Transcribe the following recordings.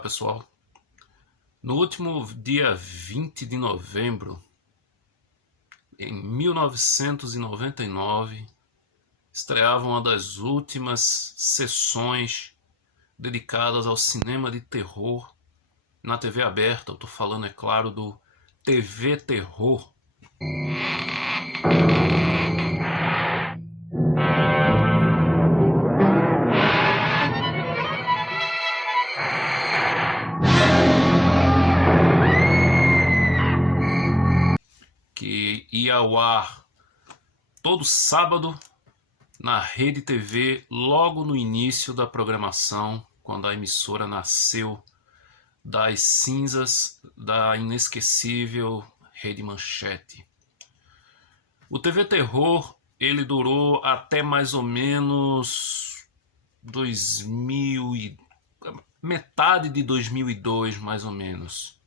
Olá, pessoal. No último dia 20 de novembro, em 1999, estreava uma das últimas sessões dedicadas ao cinema de terror na TV aberta. Eu tô falando, é claro, do TV Terror. Que ia ao ar todo sábado na Rede TV, logo no início da programação, quando a emissora nasceu das cinzas da inesquecível Rede Manchete. O TV Terror, ele durou até mais ou menos 2000 metade de 2002, mais ou menos.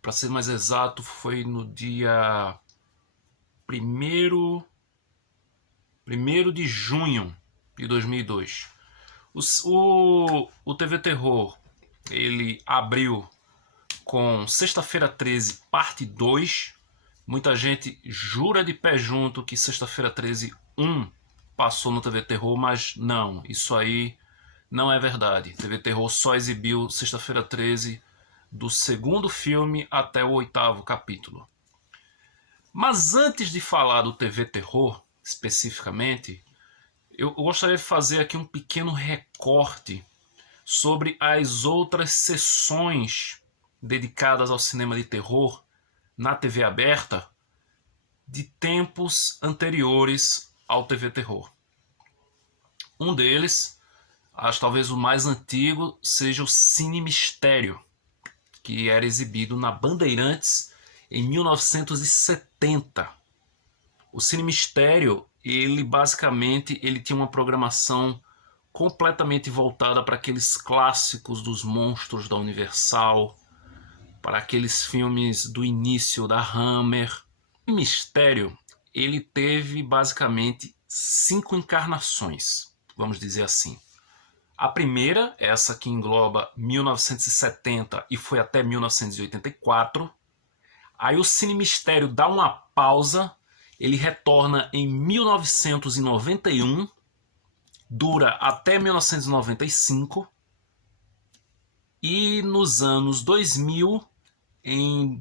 Para ser mais exato, foi no dia 1º de junho de 2002. O TV Terror, ele abriu com Sexta-feira 13, parte 2. Muita gente jura de pé junto que Sexta-feira 13 1 passou no TV Terror, mas não, isso aí não é verdade. TV Terror só exibiu Sexta-feira 13 do segundo filme até o 8º capítulo. Mas antes de falar do TV Terror, especificamente, eu gostaria de fazer aqui um pequeno recorte sobre as outras sessões dedicadas ao cinema de terror na TV aberta de tempos anteriores ao TV Terror. Um deles, acho talvez o mais antigo, seja o Cine Mistério, que era exibido na Bandeirantes em 1970. O Cine Mistério, ele basicamente tinha uma programação completamente voltada para aqueles clássicos dos monstros da Universal, para aqueles filmes do início da Hammer. O Mistério, ele teve basicamente 5 encarnações, vamos dizer assim. A primeira, essa que engloba 1970 e foi até 1984. Aí o Cine Mistério dá uma pausa, ele retorna em 1991, dura até 1995. E nos anos 2000,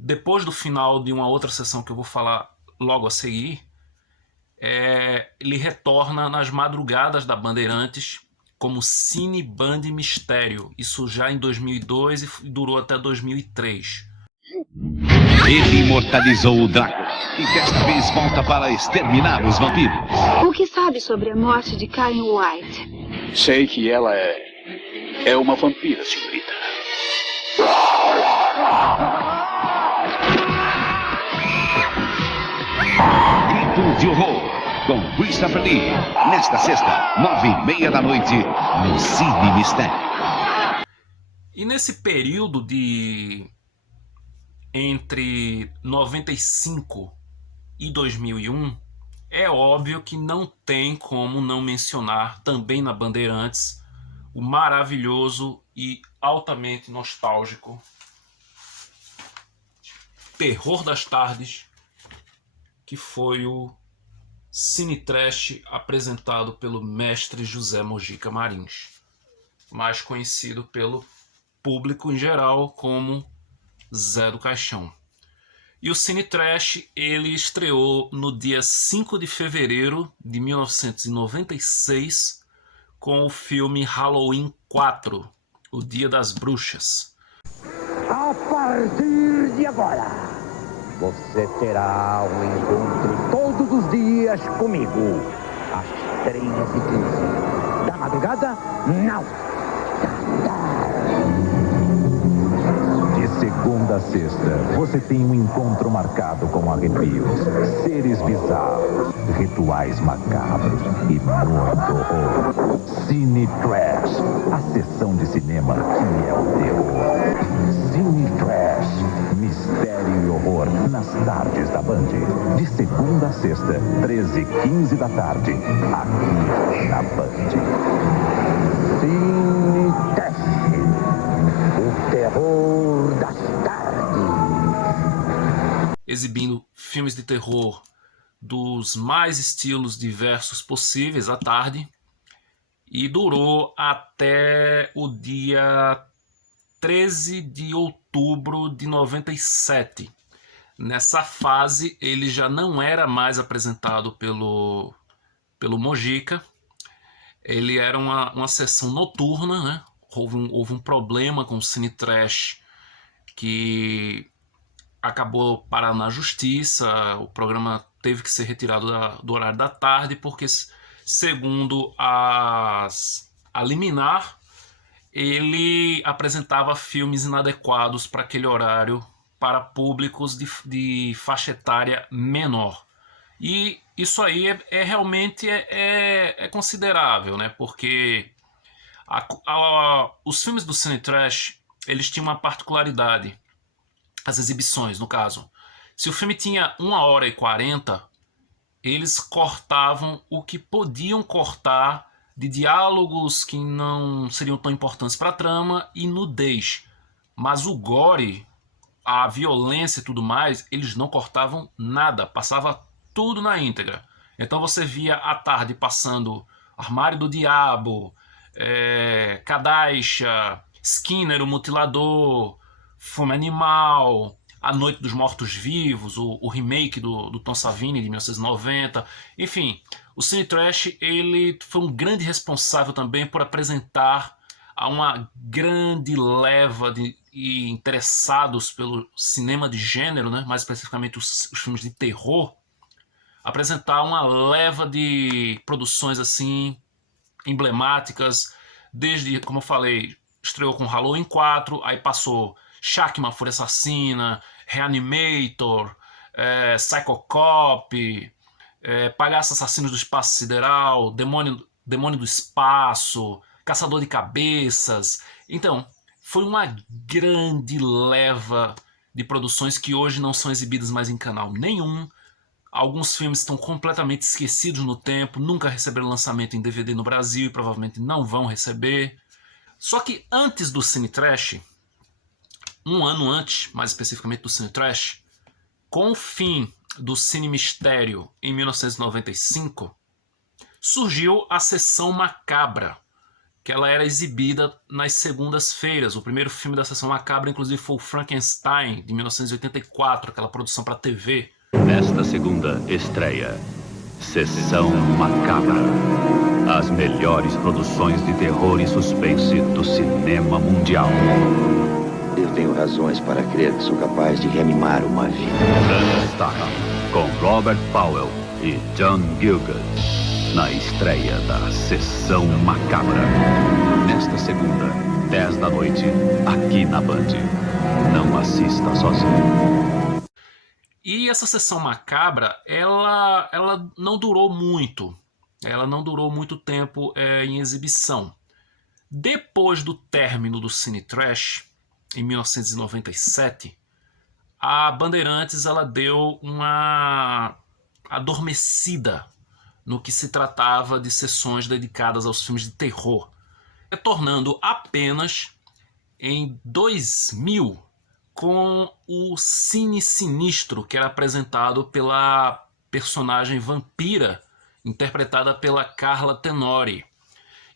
depois do final de uma outra sessão que eu vou falar logo a seguir, ele retorna nas madrugadas da Bandeirantes como Cine Band Mistério. Isso já em 2002 e durou até 2003. Ele imortalizou o Drácula e desta vez volta para exterminar os vampiros. O que sabe sobre a morte de Karen White? Sei que ela é uma vampira, senhorita. Grito de Horror, com Christopher Lee, nesta sexta, 9h30 da noite, no Cine Mistério. E nesse período entre 95 e 2001, é óbvio que não tem como não mencionar também na Bandeirantes o maravilhoso e altamente nostálgico Terror das Tardes, que foi o Cine Trash apresentado pelo mestre José Mojica Marins, mais conhecido pelo público em geral como Zé do Caixão. E o Cine Trash, ele estreou no dia 5 de fevereiro de 1996 com o filme Halloween 4, O Dia das Bruxas. A partir de agora, você terá um encontro todos os dias comigo, às 3h15. Da madrugada, não. Da tarde. De segunda a sexta, você tem um encontro marcado com arrepios, seres bizarros, rituais macabros e muito horror. Cine Trash, a sessão de cinema que é o terror. Cine Trash, mistério e horror nas tardes da Band. De segunda a sexta, 13h15 da tarde, aqui na Band. Cine Trash, o exibindo filmes de terror dos mais estilos diversos possíveis à tarde, e durou até o dia 13 de outubro de 97. Nessa fase, ele já não era mais apresentado pelo Mojica. Ele era uma sessão noturna, né? Houve um problema com o Cine Trash que acabou parando na justiça. O programa teve que ser retirado do horário da tarde, porque, segundo a liminar, ele apresentava filmes inadequados para aquele horário para públicos de faixa etária menor. E isso aí realmente considerável, né? Porque os filmes do Cine Trash, eles tinham uma particularidade. As exibições, no caso. Se o filme tinha 1h40, eles cortavam o que podiam cortar de diálogos que não seriam tão importantes para a trama e nudez. Mas o gore, a violência e tudo mais, eles não cortavam nada, passava tudo na íntegra. Então você via à tarde passando Armário do Diabo, Kadaixa, Skinner, o Mutilador, Fome Animal, A Noite dos Mortos-Vivos, o remake do Tom Savini de 1990. Enfim, o Cine Trash, ele foi um grande responsável também por apresentar a uma grande leva de interessados pelo cinema de gênero, né? Mais especificamente os filmes de terror, apresentar uma leva de produções assim emblemáticas, desde, como eu falei, estreou com Halloween 4, aí passou Shakma, Fúria Assassina, Reanimator, Psycho Cop, Palhaço Assassino do Espaço Sideral, Demônio do Espaço, Caçador de Cabeças. Então, foi uma grande leva de produções que hoje não são exibidas mais em canal nenhum. Alguns filmes estão completamente esquecidos no tempo, nunca receberam lançamento em DVD no Brasil e provavelmente não vão receber. Só que antes do Cine Trash, um ano antes, mais especificamente do Cine Trash, com o fim do Cine Mistério em 1995, surgiu a Sessão Macabra, que ela era exibida nas segundas-feiras. O primeiro filme da Sessão Macabra, inclusive, foi o Frankenstein, de 1984, aquela produção para TV. Nesta segunda estreia, Sessão Macabra. As melhores produções de terror e suspense do cinema mundial. Eu tenho razões para crer que sou capaz de reanimar uma vida. Frankenstein, com Robert Powell e John Gielgud, na estreia da Sessão Macabra. Nesta segunda, 10 da noite, aqui na Band. Não assista sozinho. E essa Sessão Macabra, ela não durou muito. Ela não durou muito tempo em exibição. Depois do término do Cine Trash, em 1997, a Bandeirantes ela deu uma adormecida no que se tratava de sessões dedicadas aos filmes de terror, retornando apenas em 2000 com o Cine Sinistro, que era apresentado pela personagem vampira, interpretada pela Carla Tenori.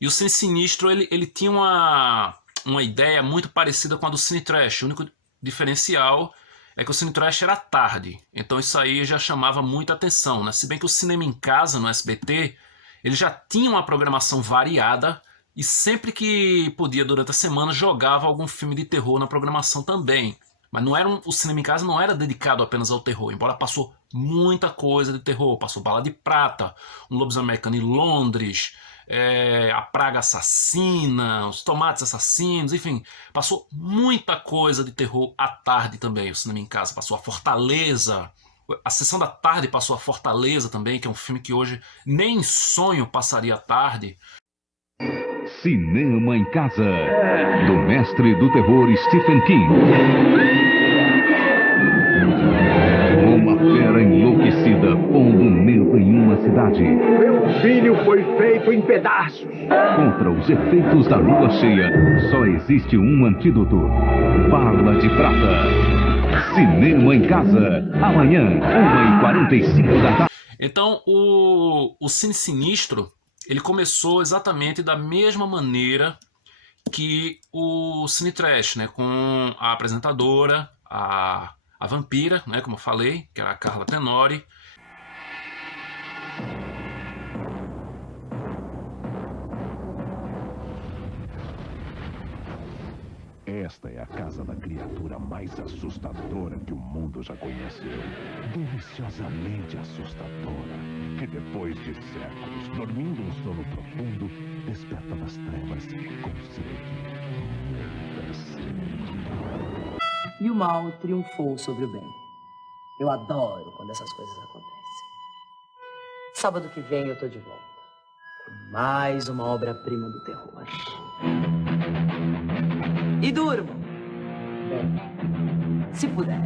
E o Cine Sinistro ele tinha uma ideia muito parecida com a do Cine Trash. O único diferencial é que o Cine Trash era à tarde, então isso aí já chamava muita atenção, né? Se bem que o Cinema em Casa, no SBT, ele já tinha uma programação variada e sempre que podia durante a semana jogava algum filme de terror na programação também. Mas o Cinema em Casa não era dedicado apenas ao terror, embora passou muita coisa de terror. Passou Bala de Prata, Um Lobisomem Americano em Londres, A Praga Assassina, Os Tomates Assassinos, enfim, passou muita coisa de terror à tarde também. O Cinema em Casa passou a Fortaleza, a Sessão da Tarde passou a Fortaleza também, que é um filme que hoje nem em sonho passaria à tarde. Cinema em Casa, do mestre do terror Stephen King. Uma fera enlouquecida pondo medo em uma cidade. Meu filho foi feito em pedaços. Contra os efeitos da lua cheia, só existe um antídoto: bala de prata. Cinema em Casa, amanhã, 1h45 da tarde. Então, o Cine Sinistro, ele começou exatamente da mesma maneira que o Cine Trash, né? Com a apresentadora, a vampira, né? Como eu falei, que era a Carla Tenori. Esta é a casa da criatura mais assustadora que o mundo já conheceu. Deliciosamente assustadora. Que depois de séculos, dormindo um sono profundo, desperta das trevas com sede. Muita sede. E o mal triunfou sobre o bem. Eu adoro quando essas coisas acontecem. Sábado que vem eu tô de volta. Com mais uma obra-prima do terror. E durmam. Bem, se puder.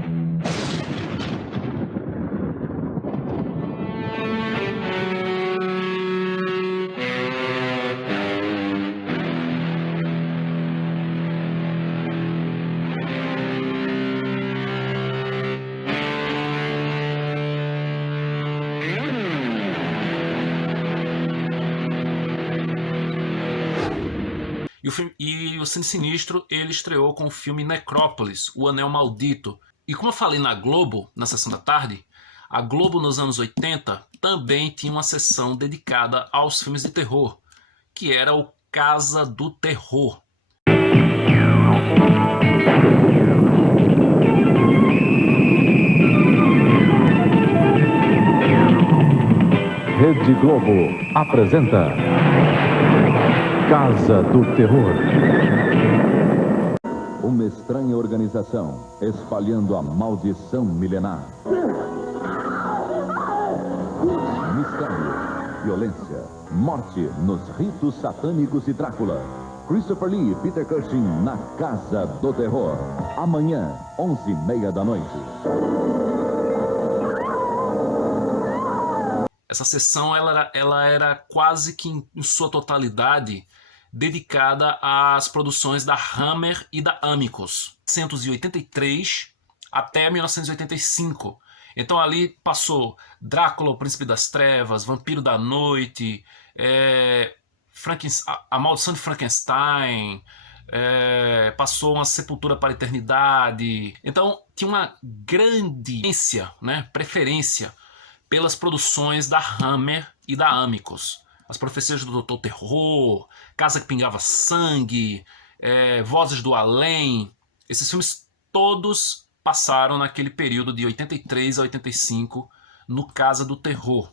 E o Cine Sinistro, ele estreou com o filme Necrópolis, O Anel Maldito. E como eu falei na Globo, na sessão da tarde, a Globo nos anos 80 também tinha uma sessão dedicada aos filmes de terror, que era o Casa do Terror. Rede Globo apresenta Casa do Terror. Uma estranha organização espalhando a maldição milenar. Mistério, violência, morte nos ritos satânicos de Drácula. Christopher Lee e Peter Cushing na Casa do Terror. Amanhã, 11h30 da noite. Essa sessão ela era quase que em sua totalidade dedicada às produções da Hammer e da Amicus, 1983 até 1985. Então ali passou Drácula, o Príncipe das Trevas, Vampiro da Noite, A Maldição de Frankenstein, passou Uma Sepultura para a Eternidade. Então tinha uma grande preferência pelas produções da Hammer e da Amicus. As Profecias do Doutor Terror, Casa que Pingava Sangue, Vozes do Além. Esses filmes todos passaram naquele período de 83 a 85 no Casa do Terror.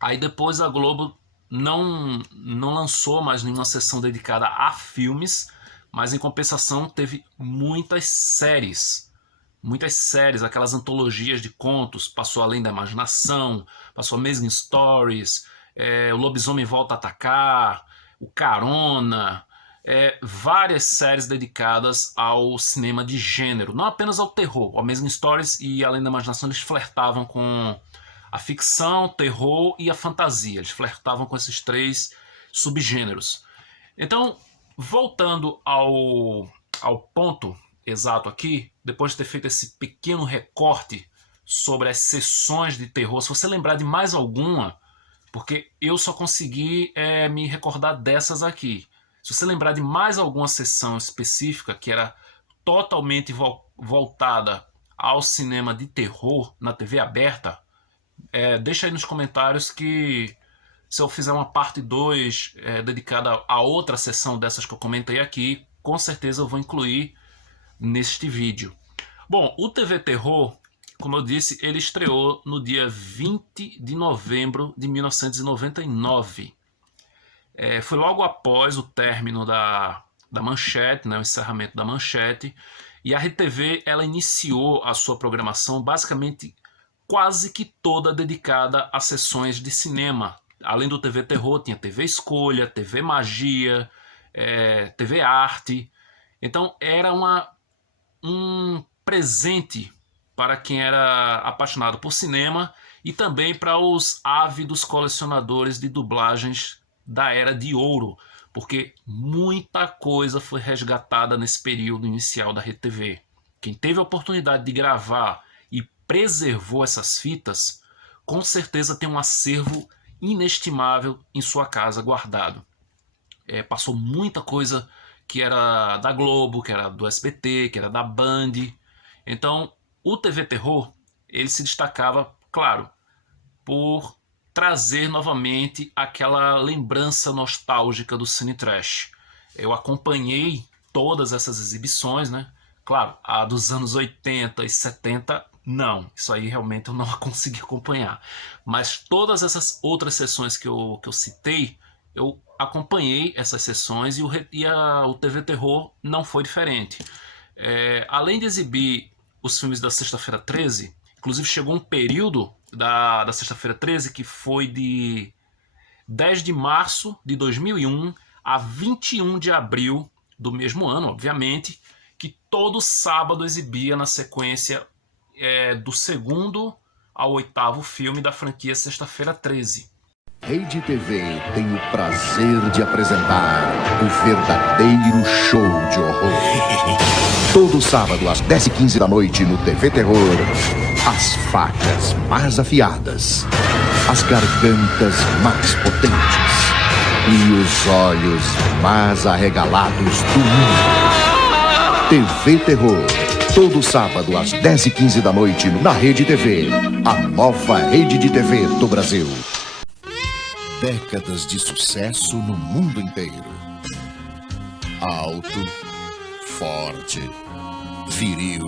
Aí depois a Globo não lançou mais nenhuma sessão dedicada a filmes, mas em compensação teve muitas séries, aquelas antologias de contos. Passou Além da Imaginação, passou Amazing Stories, O Lobisomem Volta a Atacar, O Carona, várias séries dedicadas ao cinema de gênero, não apenas ao terror. O Amazing Stories e Além da Imaginação, eles flertavam com a ficção, terror e a fantasia. Eles flertavam com esses três subgêneros. Então, voltando ao ponto exato aqui, depois de ter feito esse pequeno recorte sobre as sessões de terror, se você lembrar de mais alguma, porque eu só consegui me recordar dessas aqui. Se você lembrar de mais alguma sessão específica que era totalmente voltada ao cinema de terror na TV aberta, deixa aí nos comentários que se eu fizer uma parte 2 dedicada a outra sessão dessas que eu comentei aqui, com certeza eu vou incluir neste vídeo. Bom, o TV Terror, como eu disse, ele estreou no dia 20 de novembro de 1999. Foi logo após o término da Manchete, o encerramento da Manchete, e a RedeTV ela iniciou a sua programação basicamente quase que toda dedicada a sessões de cinema. Além do TV Terror, tinha TV Escolha, TV Magia, TV Arte. Então era um presente para quem era apaixonado por cinema e também para os ávidos colecionadores de dublagens da Era de Ouro, porque muita coisa foi resgatada nesse período inicial da RedeTV, quem teve a oportunidade de gravar e preservou essas fitas, com certeza tem um acervo inestimável em sua casa guardado. Passou muita coisa que era da Globo, que era do SBT, que era da Band. Então, o TV Terror, ele se destacava, claro, por trazer novamente aquela lembrança nostálgica do Cine Trash. Eu acompanhei todas essas exibições, né? Claro, a dos anos 80 e 70, não. Isso aí realmente eu não consegui acompanhar. Mas todas essas outras sessões que eu citei, eu acompanhei essas sessões e o TV Terror não foi diferente. Além de exibir os filmes da Sexta-feira 13, inclusive chegou um período da Sexta-feira 13 que foi de 10 de março de 2001 a 21 de abril do mesmo ano, obviamente, que todo sábado exibia na sequência do segundo ao oitavo filme da franquia Sexta-feira 13. Rede TV tem o prazer de apresentar o verdadeiro show de horror. Todo sábado às 10h15 da noite no TV Terror, as facas mais afiadas, as gargantas mais potentes e os olhos mais arregalados do mundo. TV Terror, todo sábado às 10h15 da noite na Rede TV, a nova rede de TV do Brasil. Décadas de sucesso no mundo inteiro. Alto, forte, viril.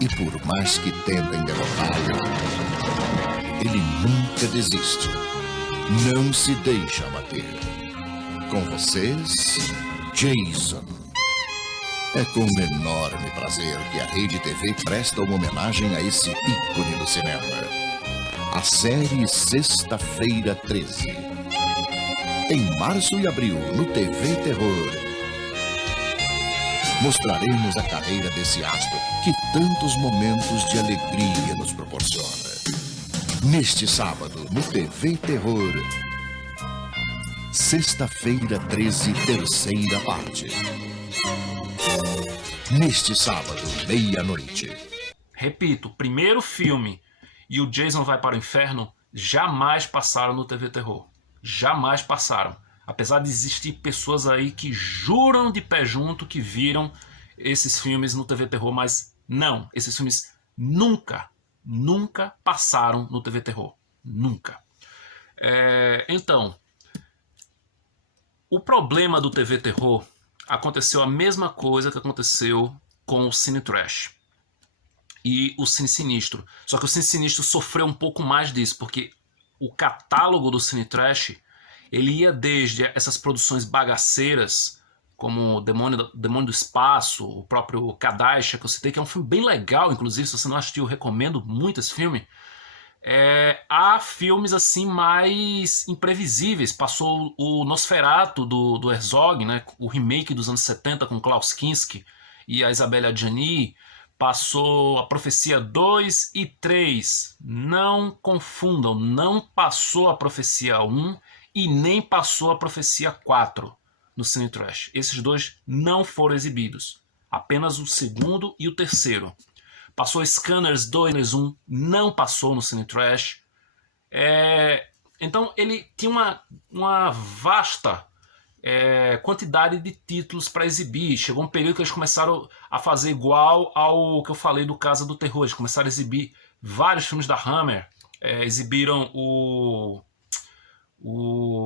E por mais que tentem derrotá-lo, ele nunca desiste. Não se deixa abater. Com vocês, Jason. É com enorme prazer que a Rede TV presta uma homenagem a esse ícone do cinema. A série Sexta-feira 13. Em março e abril, no TV Terror, mostraremos a carreira desse astro que tantos momentos de alegria nos proporciona. Neste sábado, no TV Terror, Sexta-feira 13, terceira parte. Neste sábado, meia-noite. Repito, primeiro filme e o Jason Vai para o Inferno jamais passaram no TV Terror. Jamais passaram. Apesar de existir pessoas aí que juram de pé junto que viram esses filmes no TV Terror, mas não, esses filmes nunca passaram no TV Terror. Nunca. Então, o problema do TV Terror aconteceu a mesma coisa que aconteceu com o Cine Trash e o Cine Sinistro. Só que o Cine Sinistro sofreu um pouco mais disso, porque o catálogo do Cine Trash, ele ia desde essas produções bagaceiras, como Demônio do Espaço, o próprio Kadaisha, que eu citei, que é um filme bem legal, inclusive, se você não assistiu, eu recomendo muito esse filme. Há filmes assim mais imprevisíveis. Passou o Nosferatu do Herzog, né? O remake dos anos 70 com Klaus Kinski e a Isabelle Adjani. Passou a Profecia 2 e 3. Não confundam, não passou a Profecia 1 e nem passou a Profecia 4 no Cine Trash. Esses dois não foram exibidos. Apenas o segundo e o terceiro. Passou Scanners 2, 1, não passou no Cine Trash. Então ele tinha uma vasta quantidade de títulos para exibir. Chegou um período que eles começaram a fazer igual ao que eu falei do Casa do Terror. Eles começaram a exibir vários filmes da Hammer. Exibiram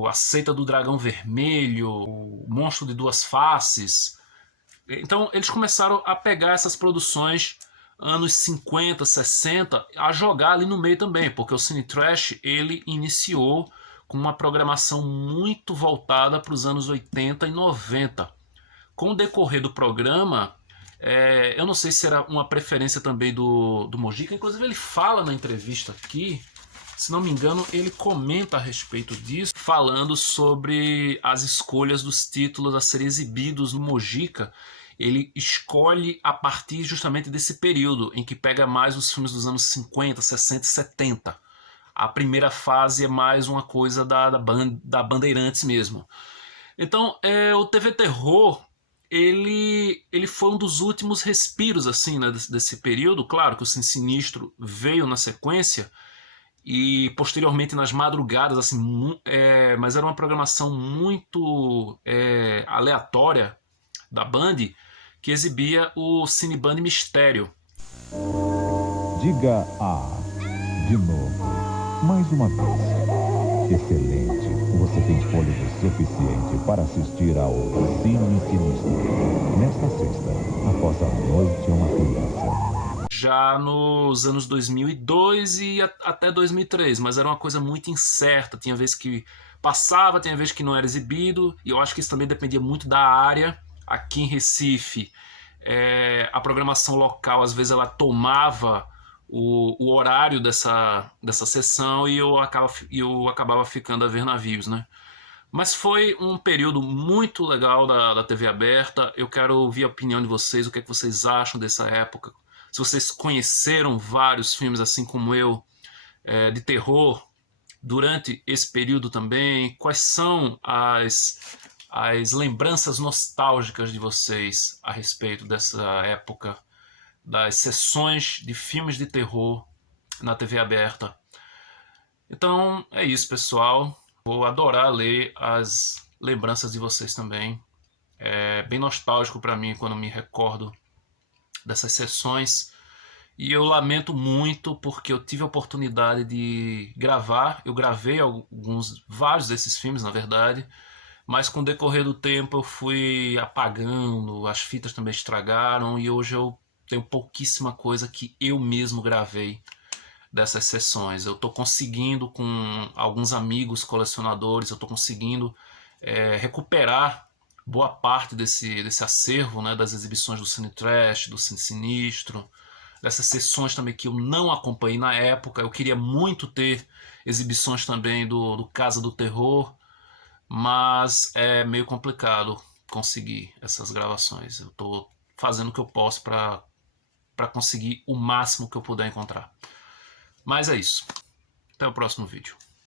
A Seita do Dragão Vermelho, O Monstro de Duas Faces. Então eles começaram a pegar essas produções anos 50, 60, a jogar ali no meio também, porque o Cine Trash ele iniciou com uma programação muito voltada para os anos 80 e 90. Com o decorrer do programa, eu não sei se era uma preferência também do Mojica, inclusive ele fala na entrevista aqui, se não me engano, ele comenta a respeito disso, falando sobre as escolhas dos títulos a serem exibidos no Mojica. Ele escolhe a partir justamente desse período em que pega mais os filmes dos anos 50, 60 e 70. A primeira fase é mais uma coisa da Bandeirantes mesmo. Então, o TV Terror, ele foi um dos últimos respiros assim, né, desse período. Claro que o Cine Sinistro veio na sequência e posteriormente nas madrugadas, assim, mas era uma programação muito aleatória da Band, que exibia o Cineband Mistério. Diga de novo, mais uma vez. Excelente. Você tem fôlego suficiente para assistir ao Cine Sinistro nesta sexta, após a noite uma criança. Já nos anos 2002 e até 2003, mas era uma coisa muito incerta. Tinha vezes que passava, tinha vezes que não era exibido, e eu acho que isso também dependia muito da área. Aqui em Recife, a programação local, às vezes, ela tomava o horário dessa sessão e eu acabava ficando a ver navios, né? Mas foi um período muito legal da TV aberta. Eu quero ouvir a opinião de vocês, o que é que vocês acham dessa época. Se vocês conheceram vários filmes, assim como eu, de terror, durante esse período também, quais são as lembranças nostálgicas de vocês a respeito dessa época, das sessões de filmes de terror na TV aberta. Então é isso, pessoal. Vou adorar ler as lembranças de vocês também. É bem nostálgico para mim quando me recordo dessas sessões. E eu lamento muito porque eu tive a oportunidade de gravar. Eu gravei vários desses filmes, na verdade. Mas com o decorrer do tempo eu fui apagando, as fitas também estragaram e hoje eu tenho pouquíssima coisa que eu mesmo gravei dessas sessões. Eu estou conseguindo, com alguns amigos colecionadores, eu estou conseguindo recuperar boa parte desse acervo, né, das exibições do Cine Trash, do Cine Sinistro, dessas sessões também que eu não acompanhei na época. Eu queria muito ter exibições também do Casa do Terror, mas é meio complicado conseguir essas gravações. Eu estou fazendo o que eu posso para conseguir o máximo que eu puder encontrar. Mas é isso. Até o próximo vídeo.